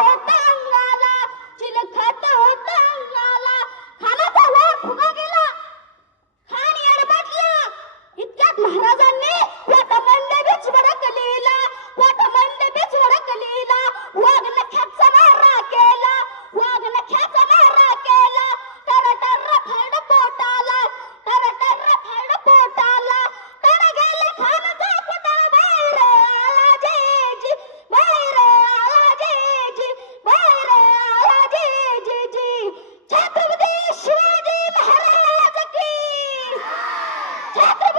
Goodbye. Stop!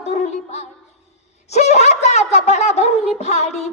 बळा धरुली फाडी सिंहाचा बळा धरुली फाडी